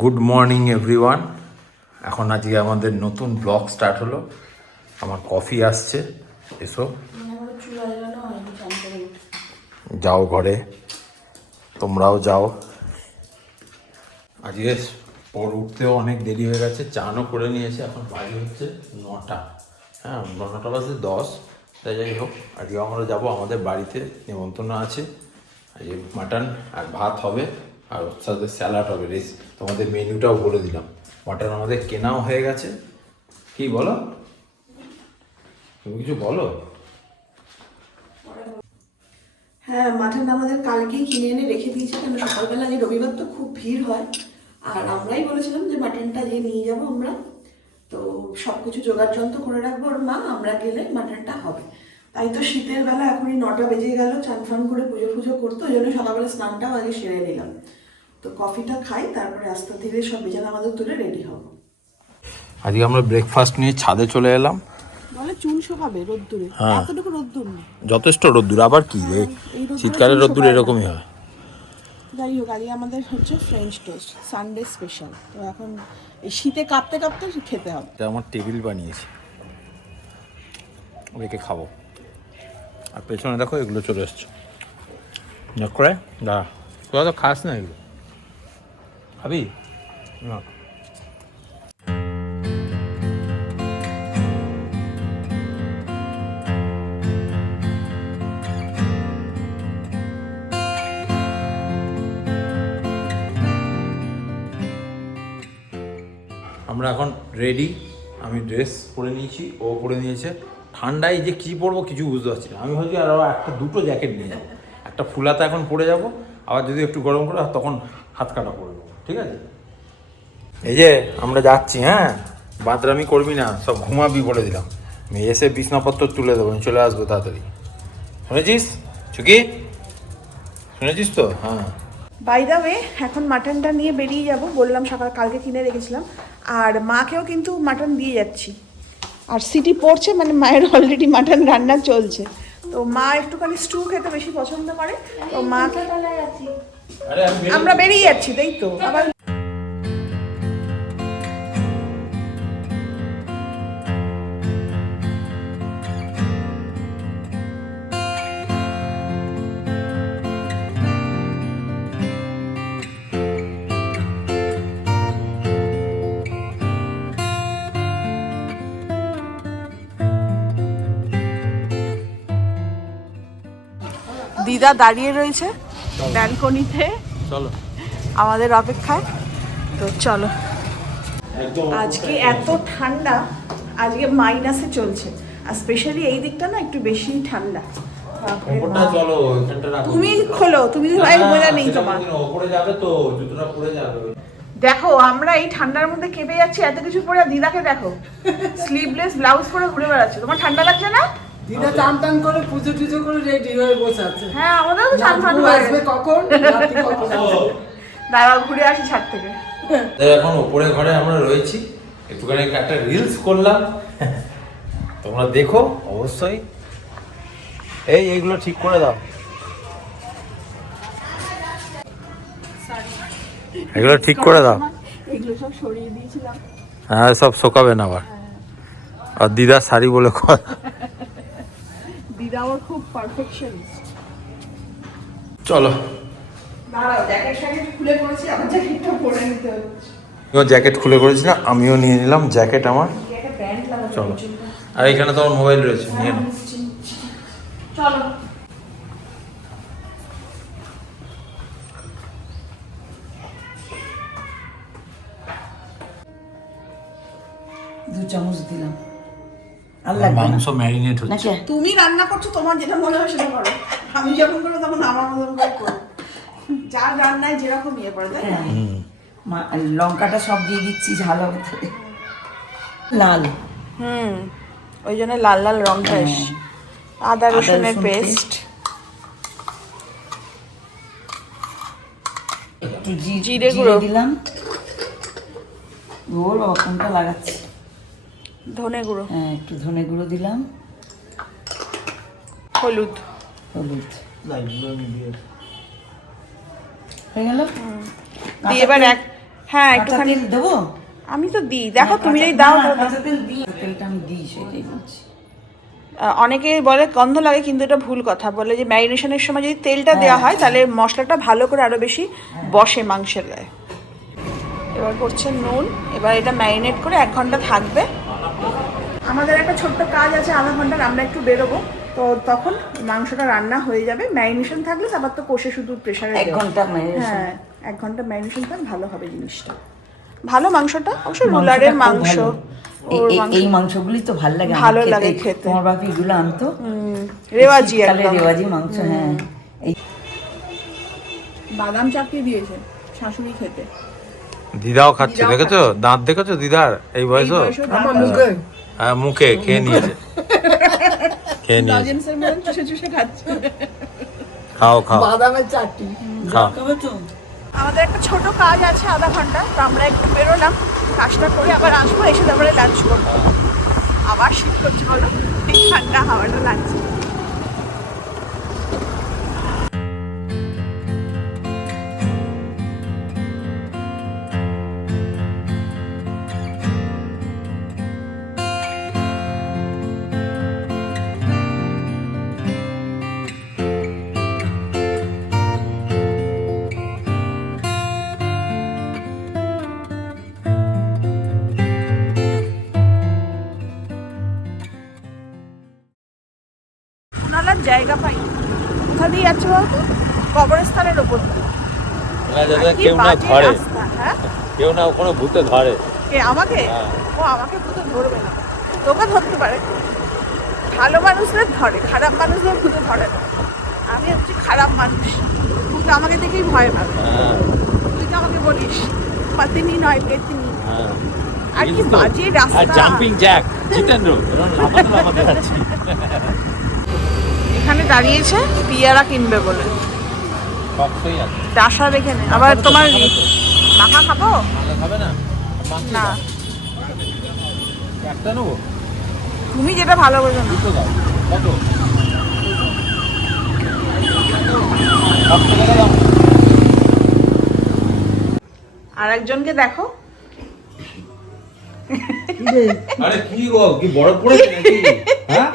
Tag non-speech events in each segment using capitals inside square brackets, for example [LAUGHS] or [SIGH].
Good morning everyone এখন আজকে আমাদের নতুন ব্লগ স্টার্ট হলো। আমার কফি আসছে। এসো। যাও ঘরে। তোমরাও যাও। আজকে পর উঠতেও অনেক দেরি হয়ে গেছে। চানও করে নিয়েছে। এখন বাড়ি হচ্ছে নটা। হ্যাঁ নটা বাজে দশ। তাই যাই হোক, আজকে আমরা যাব আমাদের বাড়িতে। নেমন্তন্ন আছে। আজকে মাটন আর ভাত হবে। আর ওর সাথে স্যালাড হবে। রেস তোমাদের মেনুটাও বলে দিলাম। মাটন আমাদের কেনাও হয়ে গেছে। কি বলো? তুমি কিছু বলো? হ্যাঁ মাটন আমাদের কালকেই কিনে এনে রেখে দিয়েছে, কেন সকালবেলা যে রবিবার তো খুব ভিড় হয়। আর আমরাই বলেছিলাম যে মাটনটা যে নিয়ে যাব আমরা। তো সব কিছু জোগাড় যন্ত্র করে রাখব ওর মা, আমরা গেলে মাটনটা হবে। তাই তো শীতের বেলা এখনই নটা বেজে গেল, চান ফান করে পুজো পুজো করতো, ওই জন্য সকালবেলা স্নানটাও আগে সেরে নিলাম। তো কফিটা খাই তারপরে আস্তে ধীরে সব বিছানা আমাদের তুলে রেডি হব। আজকে আমরা ব্রেকফাস্ট নিয়ে ছাদে চলে এলাম। বলে চুন শোকাবে রোদ্দুরে। হ্যাঁ। এতটুকু রোদ্দুর নেই। যথেষ্ট রোদ্দুর আবার কি রে? এই রোদ্দুরে শীতকালের রোদ্দুর এরকমই হয়। যাই হোক আজকে আমাদের হচ্ছে ফ্রেঞ্চ টোস্ট সানডে স্পেশাল তো এখন এই শীতে কাঁপতে কাঁপতে খেতে হবে। এটা আমার টেবিল বানিয়েছি। রেখে খাব। আর পেছনে দেখো এগুলো চলে এসছে। না করে দাঁড়া। তোরা তো খাস না এগুলো। খাবি না। আমরা এখন রেডি আমি ড্রেস পরে নিয়েছি ও পরে নিয়েছে। ঠান্ডায় যে কী পরবো কিছু বুঝতে পারছি না। আমি ভাবছি আরও একটা দুটো জ্যাকেট নিয়ে যাব। একটা ফুলাতে এখন পরে যাব আবার যদি একটু গরম করে তখন হাত কাটা পরে নেব ঠিক আছে? এই যে আমরা যাচ্ছি হ্যাঁ? বাদরামি করবি না সব ঘুমাবি বলে দিলাম। আমি এসে বিছনাপত্র তুলে দেবো আমি চলে আসব তাড়াতাড়ি। শুনেছিস? চুকি শুনেছিস তো? হ্যাঁ। বাই দা ওয়ে এখন মাটনটা নিয়ে বেরিয়ে যাব। বললাম সকাল কালকে কিনে রেখেছিলাম। আর মাকেও কিন্তু মাটন দিয়ে যাচ্ছি। আর সিটি পড়ছে মানে মায়ের অলরেডি মাটন রান্না চলছে। তো মা একটুখানি স্টু খেতে বেশি পছন্দ করে। তো আমি আমরা বেরিয়ে যাচ্ছি তাই তো? আবার দিদা দাঁড়িয়ে রয়েছে? ব্যালকনিতে। চলো। আমাদের অপেক্ষায়। তো চলো। আজকে এত ঠান্ডা আজকে মাইনাসে চলছে। আর স্পেশালি এই দিকটা না একটু বেশি ঠান্ডা। তুমি খোলো তুমি ভাই বোঝা নেই তোমার। যাবে তো জুতোটা পরে যাবে। দেখো আমরা এই ঠান্ডার মধ্যে কেঁপে যাচ্ছি এত কিছু পরে দিদাকে দেখো। [LAUGHS] স্লিভলেস ব্লাউজ পরে ঘুরে বেড়াচ্ছে। তোমার ঠান্ডা লাগছে না? দিদা চান টান করে পুজো টুজো করে রেডি হয়ে বসে আছে। হ্যাঁ আমাদেরও তো ফান আসবে কখন? দাঁড়াও ঘুরে আসি ছাদ থেকে। এখন ওপরে ঘরে আমরা রয়েছি। একটুখানি একটা রিলস করলাম। তোমরা দেখো অবশ্যই। এই এইগুলো ঠিক করে দাও। এগুলো ঠিক করে দাও। এগুলো সব সরিয়ে দিয়েছিলাম। হ্যাঁ সব শোকাবে না আবার। আর দিদার শাড়ি বলে কথা। দিদা আমার খুব পারফেকশনিস্ট চলো। দাঁড়াও জ্যাকেট ফ্যাকেট খুলে পড়েছি আমার জ্যাকেটটা পরে নিতে জ্যাকেট খুলে করেছি না আমিও নিয়ে নিলাম জ্যাকেট আমার। চলো। আর এখানে তোমার মোবাইল রয়েছে নিয়ে নাও। চলো। দু চামচ দিলাম। মাংস ম্যারিনেট হচ্ছে। তুমি রান্না করছ তোমার যেটা মনে হয় সেটা করো। আমি যখন করো তখন আমার মতন করে করো। যার রান্নায় যেরকম ইয়ে পড়ে তাই না? হ্যাঁ। মা- লঙ্কাটা সব দিয়ে দিচ্ছি ঝাল হবে লাল। হুম ওই জন্য লাল লাল রংটা হ্যাঁ। এসছে আদা রসুনের পেস্ট। একটু জিরে গুঁড়ো। দিলাম। ওর বাবা লাগাচ্ছি। ধনে গুঁড়ো। হ্যাঁ একটু ধনে গুঁড়ো দিলাম। হলুদ। হলুদ। হয়ে গেল? দিয়ে এবার এক হ্যাঁ একটুখানি দেবো? আমি তো দিই। দেখো তুমি যদি দাও না, তো দাও। কাঁচা তেল দিই। তেলটা আমি দিই সেটাই বলছি। অনেকে বলে গন্ধ লাগে কিন্তু এটা ভুল কথা। বলে যে ম্যারিনেশনের সময় যদি তেলটা দেওয়া হয় তাহলে মশলাটা ভালো করে আরও বেশি বসে মাংসের গায়ে। এবার করছে নুন। এবার এটা ম্যারিনেট করে এক ঘণ্টা থাকবে। আমাদের একটা ছোট্ট কাজ আছে আধা ঘণ্টার আমরা একটু বেরোবো। তো তখন মাংসটা রান্না হয়ে যাবে। ম্যারিনেশন থাকলে তারপর তো কষে শুধু প্রেশারে এক ঘণ্টা হ্যাঁ এক ঘণ্টা ম্যারিনেশন থাকলে ভালো হবে জিনিসটা। ভালো মাংসটা? অবশ্য রোলারের মাংস। এই- মাংসগুলি তো ভালো লাগে ভালো লাগে খেতে। তোমার বাপি এগুলো আনতো। রেওয়াজি একদম। রেওয়াজি মাংস হ্যাঁ। বাদাম চাকরি দিয়েছে শাশুড়ি খেতে। দিদাও খাচ্ছে দেখেছ? দাঁত দেখেছ? দিদার এই বয়সও? হ্যাঁ মুখে খেয়ে নিয়েছে। খেয়ে নিয়েছে। লজেন্সের মতন চুষে চুষে খাচ্ছে। খাও খাও। বাদামের চাটনি। খাও। আমাদের একটা ছোট কাজ আছে আধা ঘণ্টা তো আমরা একটু বেরোলাম। কাজটা করে আবার আসব এসে তারপরে লাঞ্চ করব। আবার শীত করছে বলো। ঠান্ডা হাওয়াটা লাগছে। জায়গা পাই কোথা দিয়ে যাচ্ছে বলতো কবরস্থানের ওপর কেউ না ধরে হ্যাঁ? কেউ না কোনো ভূতে ধরে কে আমাকে? হ্যাঁ। ও আমাকে ভূতে ধরবে না। তোকে ধরতে পারে। ভালো মানুষদের ধরে খারাপ মানুষদের ভূতে ধরে না। আমি হচ্ছি খারাপ মানুষ। ভূত আমাকে দেখেই ভয় পাবে। হ্যাঁ। তুই তো আমাকে বলিস পাতিনি নয় পেতিনি। আর কি? বাজে রাস্তা। Jumping jack Jitendra. লাফাতে লাফাতে যাচ্ছি এখানে দাঁড়িয়েছে পিয়ারা কিনবে বলে। ডাসা দেখে নে আবার তোমার মাখা খাব? না। তুমি যেটা ভালো বোঝো আর একজনকে দেখো। আরে কি গো, কি বরফ পড়েছে নাকি? হ্যাঁ?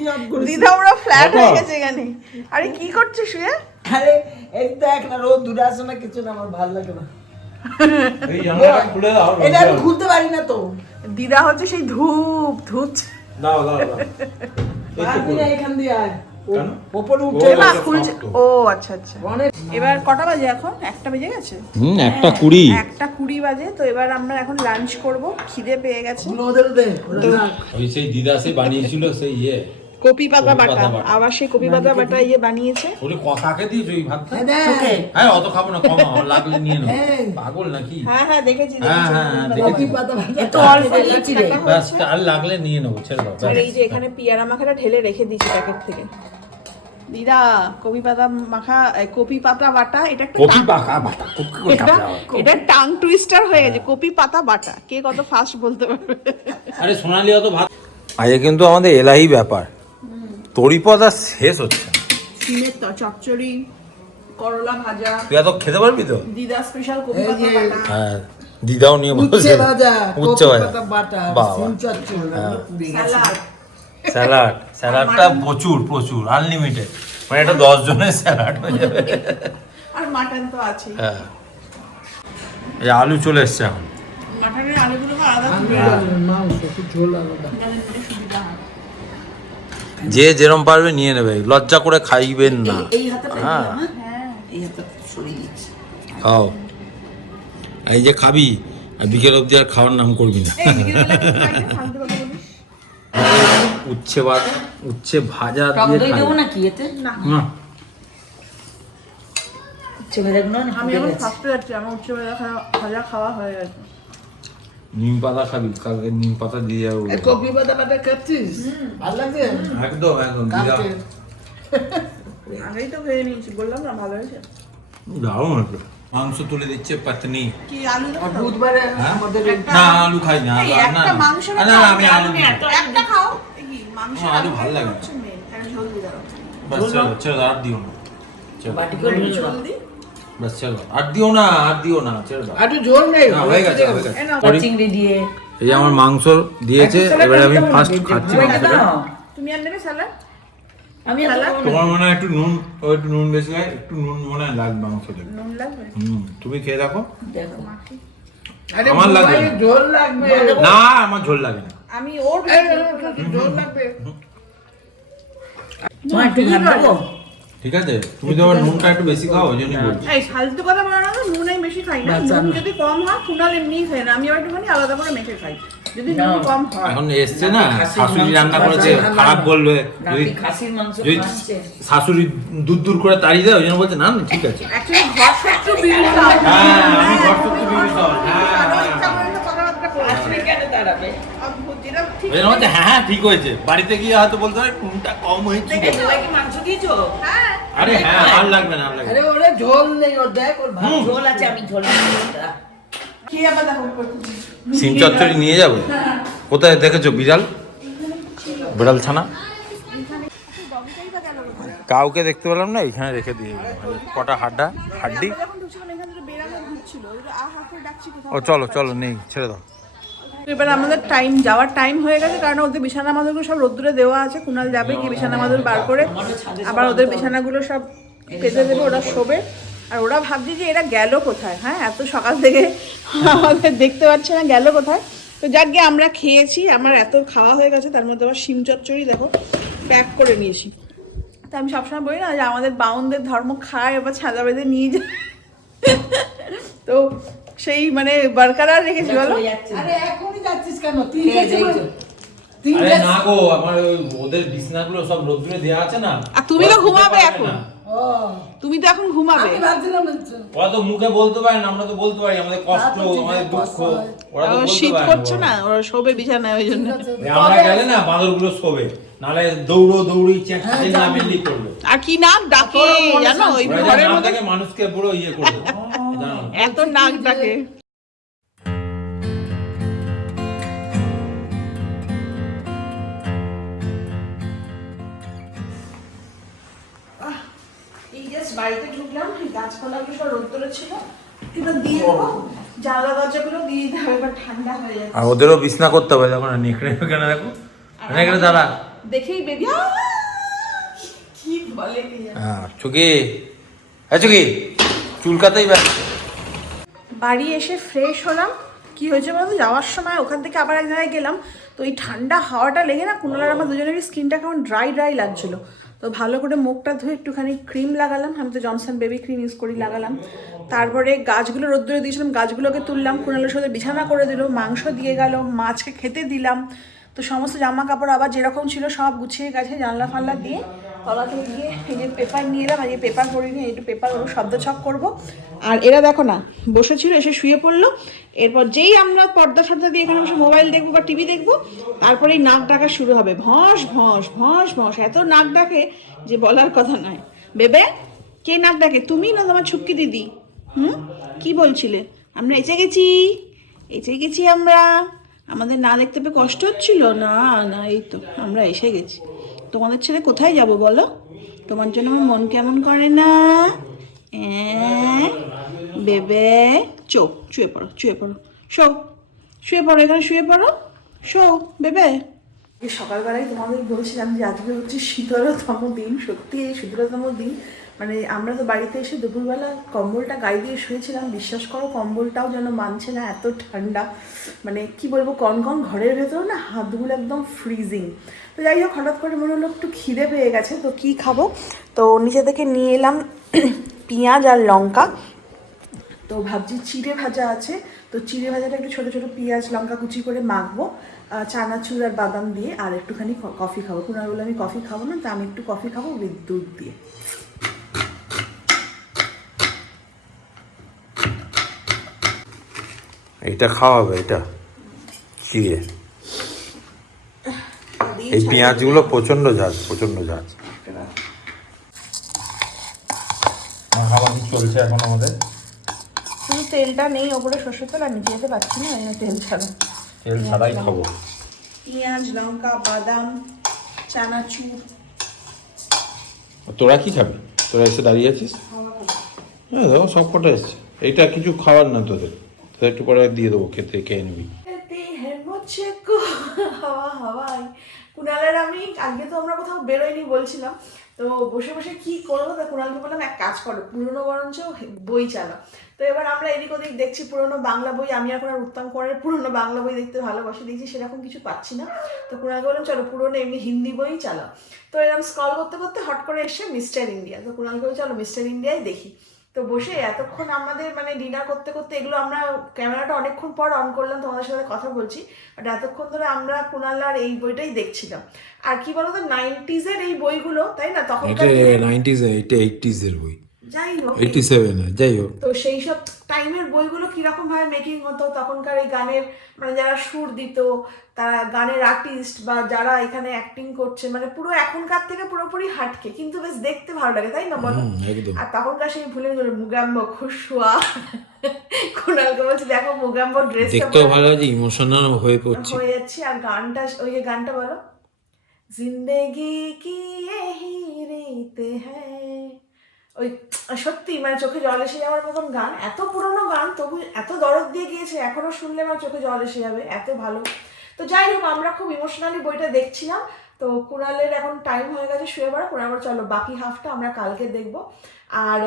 কি করে দিদা ওরা ফ্ল্যাট হয়ে গেছে এখানে। আরে কি করছিস শুয়ে? আরে এই দেখ না রোদ দূরে আসে না কিছু না আমার ভালো লাগে না। এই জানলাটা খুলে দাও এটা আমি খুলতে পারি না তো। দিদা হচ্ছে সেই ধূপ ধূপ দাও দাও দাও। পারবি না এখান দিয়ে আয়। ও- আচ্ছা আচ্ছা। এবার কটা বাজে এখন? একটা বেজে গেছে? হুম একটা কুড়ি। একটা কুড়ি বাজে তো এবার আমরা এখন লাঞ্চ করব। খিদে পেয়ে গেছে। ওই সেই দিদা সে বানিয়েছিল সেই ইয়ে। কপি পাতা বাটা। আবার সেই কপি পাতা বাটা ইয়ে বানিয়েছে। ওরে কথাকে দিয়েছ এই। চোখে। হ্যাঁ অত খাব না কম লাগলে নিয়ে এই। পাগল নাকি? হ্যাঁ হ্যাঁ দেখেছি হ্যাঁ, দেখেছি। হ্যাঁ, কপি পাতা ভাজা। এত অল্প দিয়েছি রে ব্যাস আর লাগলে নিয়ে নেব ছেড়ে দাও আর এই যে এখানে পিয়ারা মাখাটা ঢেলে রেখে দিয়েছি প্যাকেট থেকে। দিদা কপি পাতা মাখা কপি পাতা বাটা এটা একটা কপি পাকা বাটা এটা টাং টুইস্টার হয়ে গেছে কপি পাতা বাটা। কে কত ফাস্ট বলতে পারবে? আরে সোনালি অত ভাত আজকে কিন্তু আমাদের এলাহি ব্যাপার। তরিপদ আর শেষ হচ্ছে সিমের তো চচ্চড়ি করলা ভাজা। তুই এত খেতে পারবি তো? দিদা স্পেশাল হ্যাঁ দিদাও নিয়ে উচ্ছে ভাজা উচ্ছে ভাজা। বাটা সিম চচ্চড়ি গেছে। স্যালাড। স্যালাড। স্যালাডটা প্রচুর প্রচুর আনলিমিটেড মানে এটা দশ জনের স্যালাড হয়ে যাবে। আর মাটন তো আছেই। হ্যাঁ। এই আলু চলে এসছে এখন। মাটনের আলুগুলো আলাদা। ঝোল আলাদা। সুবিধা হয়। যে যেরম পারবে নিয়ে নেবে লজ্জা করে খাইবেন না। হ্যাঁ। খাও। এই যে খাবি বিকেল অবধি আর খাওয়ার নাম করবি না। কি উচ্ছে ভাত উচ্ছে ভাজা দিয়ে দেবো নাকি এতে? না। না। উচ্ছে না আমি এখন। ফার্স্টে যাচ্ছি আমার উচ্চ ভাজা খাওয়া ভাজা খাওয়া হয়ে গেছে। নিম পাতা খাবি কালকে নিম পাতা দিয়ে যাব কপি পাতা বাটা খাচ্ছিস? ভালো লাগছে? একদম একদম আগেই তো খেয়ে নিয়েছি বললাম না ভালো হয়েছে। দারুণ হতো মাংস তুলে দিচ্ছে পাতনি। কি আলু? বুধবারে হ্যাঁ? আমাদের না আলু খাই না না, না। আমি আলু একটা খাও। মাংস আলু ভালো লাগে। ঝোল দাও বাস চলো চলো আর দিও না। বাটি করে ঝোল দি বাস দাও। আর দিও না আর দিও না ছেড়ে দাও। একটু জোর নেই। হয়ে গেছে চিংড়ি দিয়ে। এই যে আমার মাংস দিয়েছে এবারে আমি ফার্স্ট খাচ্ছি মাংসটা। তুমি আর নেবে স্যালাড আমি খাব না। তোমার মনে হয় একটু নুন একটু নুন বেশি হয়? একটু নুন মনে হয় লাগবে মাংসতে নুন লাগবে? হুম তুমি খেয়ে দেখো। দেখো। আমার লাগবে না। লাগবে। না আমার ঝোল লাগে না। আমি ওর জোর লাগবে। তোমার একটু দেবো ঠিক আছে? তুমি তো আবার নুনটা একটু বেশি খাও ওই জন্যই বলছি। এই ফালতু কথা বলো না নুন আমি বেশি খাই না নুন যদি কম হয় কুনাল এমনিই খাই না আমি আবার একটুখানি আলাদা করে মেখে খাই। যদি নুন। কম হয়। এখন এসছে না শাশুড়ি রান্না করেছে খারাপ বলবে। যদি খাসির মাংস শাশুড়ি দূর দূর করে তাড়িয়ে দেয় ওই জন্য বলছে না ঠিক আছে। অ্যাকচুয়ালি ঘর শত্রু বিভিন্ন হ্যাঁ আমি ঘর শত্রু বিভীষণ, হ্যাঁ, হ্যাঁ, হ্যাঁ। করে কথাবার্তা আপনি করেছে কেন দাঁড়াবে? হ্যাঁ হ্যাঁ ঠিক হয়েছে। বাড়িতে গিয়ে হয়তো বলতে হবে নুনটা কম হয়েছে মাংস দিয়েছ হ্যাঁ। আরে হ্যাঁ আর লাগবে না আর লাগবে আরে ওরে ঝোল নেই ওর দেখ ওর ভাত ঝোল আছে আমি ঝোল কি আবার দেখো সিম চচ্চড়ি নিয়ে যাব? কোথায় দেখেছ বিড়াল? বিড়াল ছানা? কাউকে দেখতে পেলাম না এখানে রেখে দিয়ে গেলাম। কটা হাড্ডা? হাড্ডি? ও চলো চলো নেই ছেড়ে দাও। এবার আমাদের টাইম যাওয়ার টাইম হয়ে গেছে, কারণ ওদের বিছানা মাদুরগুলো সব রোদ্দুরে দেওয়া আছে, কুনাল যাবে গিয়ে বিছানা মাদুর বার করে। আবার ওদের বিছানাগুলো সব পেতে দেবে, ওরা শোবে। আর ওরা ভাবছে যে এরা গেল কোথায় হ্যাঁ? এত সকাল থেকে আমাদের দেখতে পাচ্ছে না গেল কোথায়। তো যাক গিয়ে আমরা খেয়েছি, আমার এত খাওয়া হয়ে গেছে, তার মধ্যে আবার শিম চচ্চড়ি, দেখো প্যাক করে নিয়েছি। তা আমি সবসময় বলি না যে আমাদের বাউনদের ধর্ম খায়, এবার ছাদা বেঁধে নিয়ে যায়। তো সেই মানে বরকরার রেখেছি বলো? আরে এখনই যাচ্ছিস কেন? তিনটে। তিনটে না গো আমার ওদের বিছনাগুলো সব রোদ্দুরে দেওয়া আছে না। আর তুমি তো ঘুমাবে এখন। ও। তুমি তো এখন ঘুমাবে। আমি ভাবছিলাম বলছো। ওরা তো মুখে বলতে পারে না আমরা তো বলতে পারি আমাদের কষ্ট আমাদের দুঃখ ওরা তো বলতে শীত করছে। না ওরা শোবে বিছানায় ওই জন্য। আমরা গেলে না বাঁদরগুলো শোবে নালে দৌড়ো দৌড়ি চেক হ্যাঁ, চেক করবে। আর কি নাম? ডাকে জানো? ওই ঘরের মধ্যে মানুষকে পুরো ইয়ে করবে। [LAUGHS] এত নাক ডাকে। বাড়িতে ঢুকলাম গাছপালাগুলো সব রোদ্দুরে ছিল এবার দিয়ে দেবো। জানলা দরজাগুলো দিয়ে দিতে হবে এবার ঠান্ডা হয়ে যাবে আর ওদেরও বিছনা করতে হবে দেখো না নেকড়ে কেন দেখো? নেকড়ে দাঁড়া। দেখেই বেবি কি বলে কি। হ্যাঁ চুকি। হ্যাঁ চুকি চুলকাতেই ব্যস্ত বাড়ি এসে ফ্রেশ হলাম। কি হয়েছে বলতো? যাওয়ার সময় ওখান থেকে আবার এক জায়গায় গেলাম। তো এই ঠান্ডা হাওয়াটা লেগে না কুনালার আমার দুজনেরই স্কিনটা কেমন ড্রাই ড্রাই লাগছিল। তো ভালো করে মুখটা ধুয়ে একটুখানি ক্রিম লাগালাম। আমি তো জনসন বেবি ক্রিম ইউজ করি লাগালাম। তারপরে গাছগুলো রোদ্দুরে দিয়েছিলাম, গাছগুলোকে তুললাম। কুনালের সাথে বিছানা করে দিল, মাংস দিয়ে গেল, মাছকে খেতে দিলাম। তো সমস্ত জামা কাপড় আবার যেরকম ছিল সব গুছিয়ে গেছে, জানলা ফাল্লা দিয়ে। তলা থেকে গিয়ে এই যে পেপার নিয়ে এলাম, আজকে পেপার করিনি একটু পেপার ওর শব্দ ছক করব। আর এরা দেখো না, বসেছিল, এসে শুয়ে পড়ল। এরপর যেই আমরা পর্দা ফর্দা দিয়ে এখানে বসে মোবাইল দেখব বা টিভি দেখব তারপরে এই নাক ডাকা শুরু হবে। ভস ভস ভস ভস, এত নাক ডাকে যে বলার কথা নয়। বেবে, কে নাক ডাকে? তুমি না তোমার ছুটকি দিদি? হুম? কি বলছিলে? আমরা এসে গেছি। এঁচে গেছি আমরা। আমাদের না দেখতে পেয়ে কষ্ট হচ্ছিল? না না, এই তো, আমরা এসে গেছি। তোমাদের ছেলে কোথায় যাব বলো? তোমার জন্য আমার মন কেমন করে না? বেবে, চো, শুয়ে পড়ো শুয়ে পড়ো। শো, শুয়ে পড়ো, এখানে শুয়ে পড়ো। শো, বেবে। সকালবেলায় তোমাদের বলছিলাম যে আজকে হচ্ছে শীতলতম দিন, সত্যি এই শীতলতম দিন মানে আমরা তো বাড়িতে এসে দুপুরবেলা কম্বলটা গায়ে দিয়ে শুয়েছিলাম। বিশ্বাস করো, কম্বলটাও যেন মানছে না, এত ঠান্ডা। মানে কি বলব, কন কন ঘরের ভেতর না হাতগুলো একদম ফ্রিজিং তো যাই হোক, হঠাৎ করে মনে হলো একটু খিদে পেয়ে গেছে, তো কি খাব? তো নিচে থেকে নিয়ে এলাম [CLEARS THROAT] পেঁয়াজ আর লঙ্কা। তো ভাবছি চিড়ে ভাজা আছে, তো চিড়ে ভাজাটা একটু ছোটো ছোটো পেঁয়াজ, লঙ্কা কুচি করে মাখবো চানাচুর আর বাদাম দিয়ে, আর একটুখানি কফি খাব। পুনর বলে আমি কফি খাব না, তো আমি একটু কফি খাব দুধ দিয়ে। এটা খাওয়াবে এটা। চিড়ে এই পেঁয়াজগুলো প্রচণ্ড ঝাঁজ প্রচণ্ড ঝাঁজ মাখামাখি চলছে এখন আমাদের। শুধু তেলটা নেই ওপরে সর্ষের তেল আমি যেতে পারছি না ওই তেল ছাড়া। তেল ছাড়াই খাব। পেঁয়াজ লঙ্কা বাদাম চানাচুর। তোরা কি খাবি? তোরা এসে দাঁড়িয়ে আছিস? হ্যাঁ দেখো সব কটা এসছে। এইটা কিছু খাওয়ার না তোদের। তো একটু পরে দিয়ে দেবো খেতে খেয়ে নিবি হাওয়া হাওয়াই কুনালের আমি আজকে তো আমরা কোথাও বেরোয়নি বলছিলাম। তো বসে বসে কি করব? তা কুনালকে বললাম, এক কাজ করো, পুরনো বরঞ্চ বই চালা। তো এবার আমরা এদিক ওদিক দেখছি পুরনো বাংলা বই, আমি এখন আর উত্তম করার পুরনো বাংলা বই দেখতে ভালোবাসি, দেখছি সেরকম কিছু পাচ্ছি না। তো কুনালকে বললাম, চলো পুরনো এমনি হিন্দি বই চালাও তো এরকম স্কল করতে করতে হট করে এসে মিস্টার ইন্ডিয়া তো কুনালকে চলো মিস্টার ইন্ডিয়াই দেখি। তো বসে এতক্ষণ আমাদের মানে ডিনার করতে করতে এগুলো আমরা ক্যামেরাটা অনেকক্ষণ পর অন করলাম তোমাদের সাথে কথা বলছি। বাট এতক্ষণ ধরে আমরা কুনালার এই বইটাই দেখছিলাম। আর কি বলতো নাইনটিজের এই বইগুলো তাই না? তখন নাইনটিজ এটা এইটিজের বই। যাই হোক। এইটি সেভেন যাই হোক। তো সেই সব টাইমের বইগুলো কীরকমভাবে মেকিং হতো? তখনকার এই গানের মানে যারা সুর দিত তারা গানের আর্টিস্ট বা যারা এখানে অ্যাক্টিং করছে মানে পুরো এখনকার থেকে পুরোপুরি হাটকে। কিন্তু বেশ দেখতে ভালো লাগে তাই না বলো? আর তখনকার সেই ভুলে গেল মুগাম্ব খুশুয়া কোনালকে বলছে দেখো মুগাম্ব ড্রেস দেখতেও ভালো লাগে ইমোশনাল হয়ে পড়ছে। হয়ে যাচ্ছে। আর গানটা ওই গানটা বলো? জিন্দেগি কি রেতে হ্যাঁ সত্যি মানে চোখে জল এসে যাওয়ার মতন গান, এত পুরনো গান, তবু এত দরদ দিয়ে গিয়েছে, এখনও শুনলে আমার চোখে জল এসে যাবে, এত ভালো। তো যাই হোক, আমরা খুব ইমোশনালি বইটা দেখছিলাম, তো কুণালের এখন টাইম হয়ে গেছে শুয়ে পড়া, কুণাল চলো, বাকি হাফটা আমরা কালকে দেখব। আর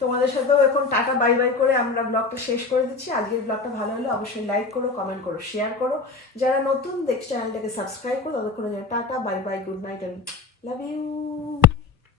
তোমাদের সাথেও এখন টাটা বাই বাই করে আমরা ব্লগটা শেষ করে দিচ্ছি। আজকের ব্লগটা ভালো হলে অবশ্যই লাইক করো কমেন্ট করো শেয়ার করো। যারা নতুন দেখছে চ্যানেলটাকে সাবস্ক্রাইব করো, ততক্ষণে tata bye bye good night and love you